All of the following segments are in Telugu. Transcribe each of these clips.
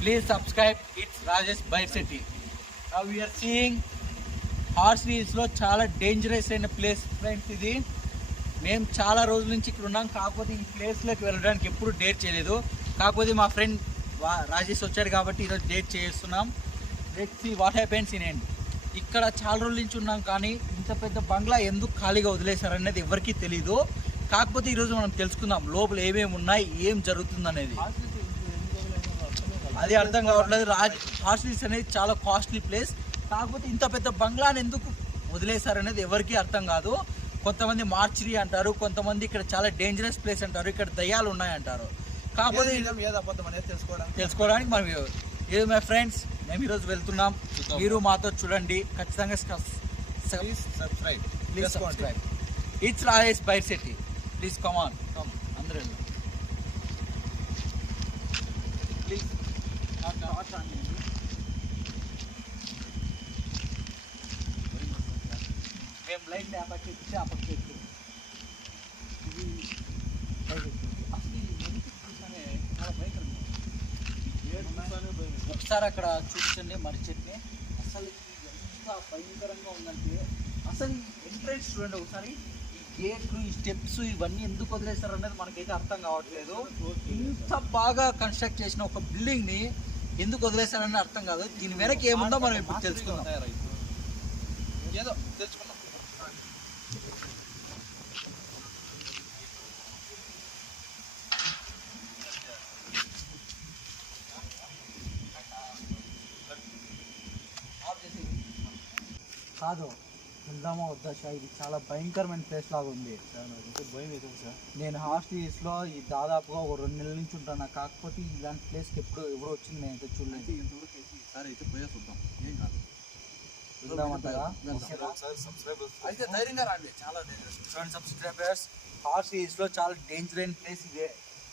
Please subscribe. It's Rajesh Baisetti. Now we are seeing horse రీల్స్లో చాలా డేంజరస్ అయిన ప్లేస్ ఫ్రెండ్స్ ఇది మేము చాలా రోజుల నుంచి ఇక్కడ ఉన్నాం. కాకపోతే ఈ ప్లేస్లోకి వెళ్ళడానికి ఎప్పుడు డేట్ చేయలేదు. కాకపోతే మా ఫ్రెండ్ రాజేష్ వచ్చాడు కాబట్టి ఈరోజు డేట్ చేస్తున్నాం. Let see what happens in end ఇక్కడ చాలా రోజుల నుంచి ఉన్నాం కానీ ఇంత పెద్ద బంగ్లా ఎందుకు ఖాళీగా వదిలేశారనేది ఎవరికీ తెలీదు. కాకపోతే ఈరోజు మనం తెలుసుకుందాం లోపల ఏమేమి ఉన్నాయి ఏం జరుగుతుంది అనేది అది అర్థం కావట్లేదు. రాజ్ హాస్టల్స్ అనేది చాలా కాస్ట్లీ ప్లేస్. కాకపోతే ఇంత పెద్ద బంగ్లాని ఎందుకు వదిలేశారనేది ఎవరికీ అర్థం కాదు. కొంతమంది మార్చిరి అంటారు కొంతమంది ఇక్కడ చాలా డేంజరస్ ప్లేస్ అంటారు ఇక్కడ దయ్యాలు ఉన్నాయంటారు. కాకపోతే ఏది అనేది తెలుసుకోవడానికి? తెలుసుకోవడానికి మనం ఇది మై ఫ్రెండ్స్ మేము ఈరోజు వెళ్తున్నాం. మీరు మాతో చూడండి. ఖచ్చితంగా ప్లీజ్ సబ్స్క్రైబ్ ప్లీజ్ చేసుకోండి. Subscribe it's Rajesh బైర్ city please come on come అందరూ ప్లీజ్ మేము లైట్ ఆ పక్క ఎక్కితే ఆ పక్క ఇది అసలు ఒకసారి అక్కడ చూపించండి మరి చెట్ని అసలు ఎంత భయంకరంగా ఉందంటే అసలు ఎంట్రెన్స్ చూడండి ఒకసారి. గేట్లు ఈ స్టెప్స్ ఇవన్నీ ఎందుకు వదిలేస్తారు అనేది మనకైతే అర్థం కావట్లేదు. ఇంత బాగా కన్స్ట్రక్ట్ చేసిన ఒక బిల్డింగ్ని ఎందుకు వదిలేస్తారని అర్థం కాదు. దీని వెనక ఏముందో మనం ఇప్పుడు తెలుసుకుందాం. ఏదో తెలుసుకున్నాం కాదు. వెళ్దామా వద్దా షా ఇది చాలా భయంకరమైన ప్లేస్ లాగా ఉంది. భయం అవుతుంది సార్ నేను హాస్టల్స్లో ఈ దాదాపుగా ఒక రెండు నెలల నుంచి ఉంటాను. కాకపోతే ఇలాంటి ప్లేస్కి ఎప్పుడు ఎవరు వచ్చింది నేను అయితే చూడలేదు ఇంతవరకు అయితే చూద్దాం. ఏం కాదు. అయితే ధైర్యంగా రండి. చాలా సబ్స్క్రైబర్స్ హాస్టల్స్లో చాలా డేంజర్ అయిన ప్లేస్ ఇదే.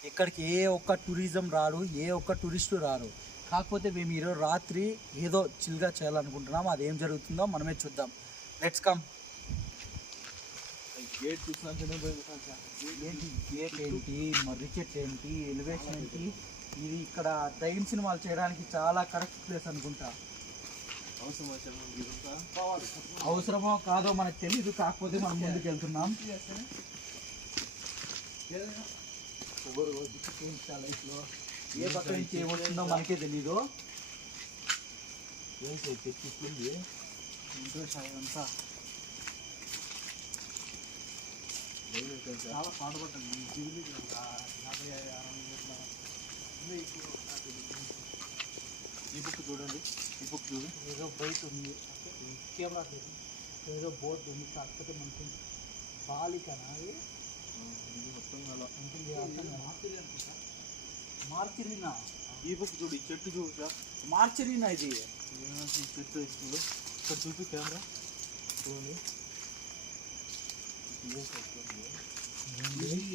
ఇక్కడికి ఏ ఒక్క టూరిజం రాడు ఏ ఒక్క టూరిస్టు రారు. కాకపోతే మేము ఈరోజు రాత్రి ఏదో చిల్గా చేయాలనుకుంటున్నాం. అది ఏం జరుగుతుందో మనమే చూద్దాం. లెట్స్ కమ్ గేట్ చూసినాకనే ఏంటి గేట్ ఏంటి? మర్రి చెట్టు ఏంటి? ఎలివేషన్ ఏంటి? ఇది ఇక్కడ దయ్యం సినిమాలు చేయడానికి చాలా కరెక్ట్ ప్లేస్ అనుకుంటా. అవసరమో కాదో మనకు తెలియదు కాకపోతే మనం ముందుకు వెళ్తున్నాం లైఫ్లో ఏ పక్క నుంచి ఏమొస్తుందో మనకే తెలీదు. ఏం సార్ సార్ చాలా పాటుపడ్డాను జీవితం యాభై అరవై ఈ బుక్ చూడండి. ఈ బుక్ చూడు. ఏదో బయట ఉంది. కెమెరా ఏదో బోర్డు ఉంది. కాకపోతే మనకి బాలికనా అది మొత్తం అలా. ఉంటుంది మార్చిరీనా? ఈ బుక్ చూడు. ఈ చెట్టు చూడు మార్చిరీనా ఇది? చెట్టు చూడు. ఇక్కడ చూపి కెమెరా. చూడండి. ఇదే సార్ చూడండి. ఇది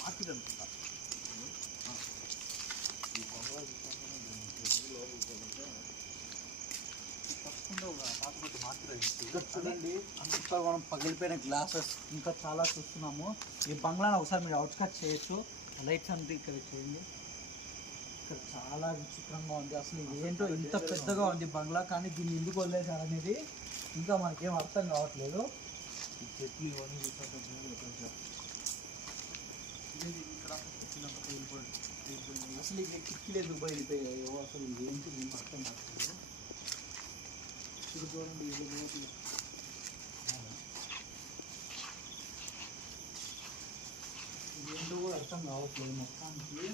మార్కెట్ అనుకుంటా. ఈ బంగ్లా తప్పకుండా ఒక పాత పట్టు మార్కెట్ చూడండి అంతా మనం పగిలిపోయిన గ్లాసెస్ ఇంకా చాలా చూస్తున్నాము. ఈ బంగ్లాను ఒకసారి మీరు అవుట్స్కట్ చేయొచ్చు. లైట్స్ అంతా ఇక్కడ చేయండి. ఇక్కడ చాలా విచిత్రంగా ఉంది. అసలు ఏంటో ఇంత పెద్దగా ఉంది బంగ్లా కానీ దీన్ని ఎందుకు వదిలేశారు అనేది ఇంకా మనకేం అర్థం కావట్లేదు. ఈ చెట్లు ఇవన్నీ అసలు ఇది కిటికీలు ఎందుకు బయలుపోయాయో అసలు ఏంటి దీనికి అర్థం కావట్లేదు. ఇక్కడ చూడండి ఇది ఏంటో కూడా అర్థం కావట్లేదు మొత్తానికి.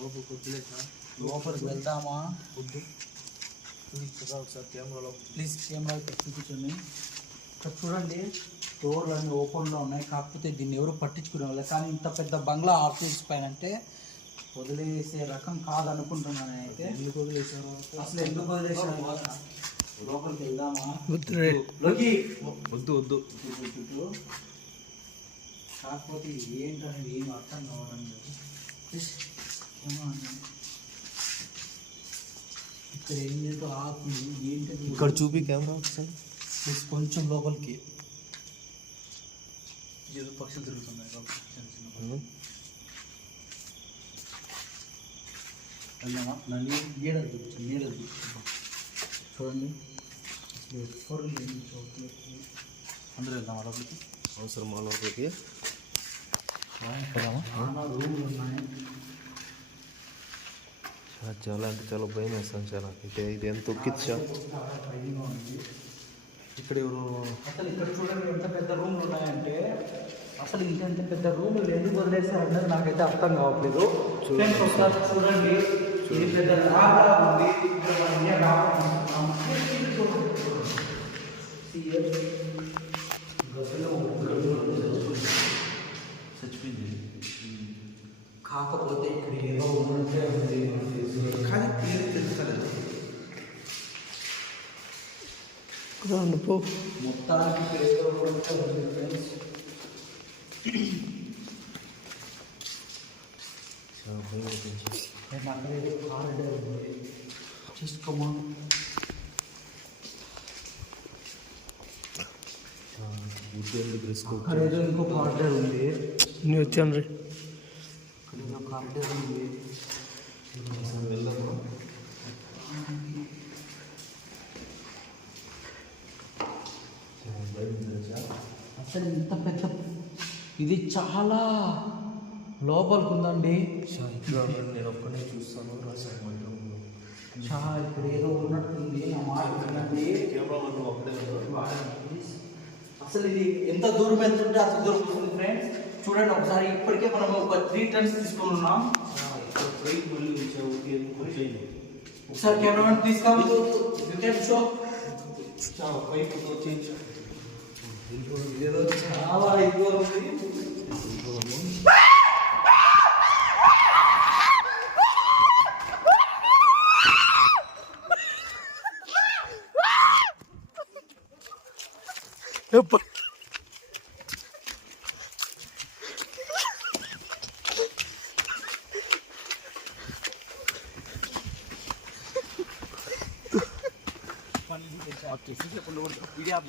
లోపలికి వద్దులే సార్ లోపలికి వెళ్దామా వద్దు ఒకసారి కెమెరాలో ప్లీజ్ కెమెరా ఇక్కడ చూపించండి. ఇక్కడ చూడండి డోర్లు అన్ని ఓపెన్లో ఉన్నాయి. కాకపోతే దీన్ని ఎవరు పట్టించుకునే వాళ్ళు. కానీ ఇంత పెద్ద బంగ్లా ఆఫీస్ పైన అంటే వదిలేసే రకం కాదనుకుంటున్నాను నేనైతే. ఎందుకు వదిలేసారు అసలు ఎందుకు వదిలేసారు లోపలికి వెళ్దామా? వద్దు లోకి. వద్దు వద్దు. చుట్టూ కాకపోతే ఇది ఏంటనేది ఏం అర్థం కావడం లేదు. ప్లీజ్ ఏమో అన్నాను. ఇక్కడ ఏం లేదు ఆకులు ఏంటది? ఇక్కడ చూపి కెమెరా ఒకసారి. ప్లీజ్ కొంచెం లోపలికి. ఏదో పక్షులు తిరుగుతున్నాయి లోపల చిన్న చిన్న పక్షులు. వెళ్దామా? నన్ను నీడ చూపించు నీడ చూపించు. చూడండి. అసలు ఎవ్వరు లేని చోట్ల అందరూ వెళ్దామా లోపలికి? అవసరం లోపలికి. వెళ్దామా చాలా చాలా అంటే చాలా భయం వేస్తాను చాలా నాకైతే ఇది ఎంత తొక్కిచ్చా ఇక్కడ అసలు ఇక్కడ చూడండి ఎంత పెద్ద రూమ్లు ఉన్నాయంటే అసలు ఇంత పెద్ద రూములు ఎందుకు వదిలేసారు అన్నది నాకైతే అర్థం కావట్లేదు ఫ్రెండ్స్ ఒకసారి చూడండి ఇది పెద్ద ఉంది ఇక్కడ మనం ఏ రాగా చూస్తున్నాం. See here. గదిలో ఒక చచ్చిపోయింది కాకపోతే ఇక్కడ ఏదో ఉన్నట్టే ఉంది కానీ క్లియర్ తెలుస్తలేదు. పో. మొత్తానికి ఇక్కడ ఏదో ఉన్నట్టే ఉంది. ఫ్రెండ్స్ అక్కడ ఏదో ఇంకో కారిడార్ ఉంది. నేను వచ్చాను రే అసలు ఇంత పెద్ద ఇది చాలా లోపలికి ఉందండి. నేను ఒక్కనే చూస్తాను ఇక్కడ ఏదో ఉన్నట్టుంది నా మాట అసలు ఇది ఎంత దూరం ఎంత ఉంటే అంత దూరం ఫ్రెండ్స్ చూడండి ఒకసారి ఇప్పటికే మనం ఒక త్రీ టన్స్ తీసుకొని ఉన్నాం. ఇక్కడ పైకి మళ్ళీ వచ్చావు ఎందుకు వచ్చాయి ఒకసారి కెమెరామెన్ తీసుకోవాలి యూ కెన్ షో చాలా आपके। आप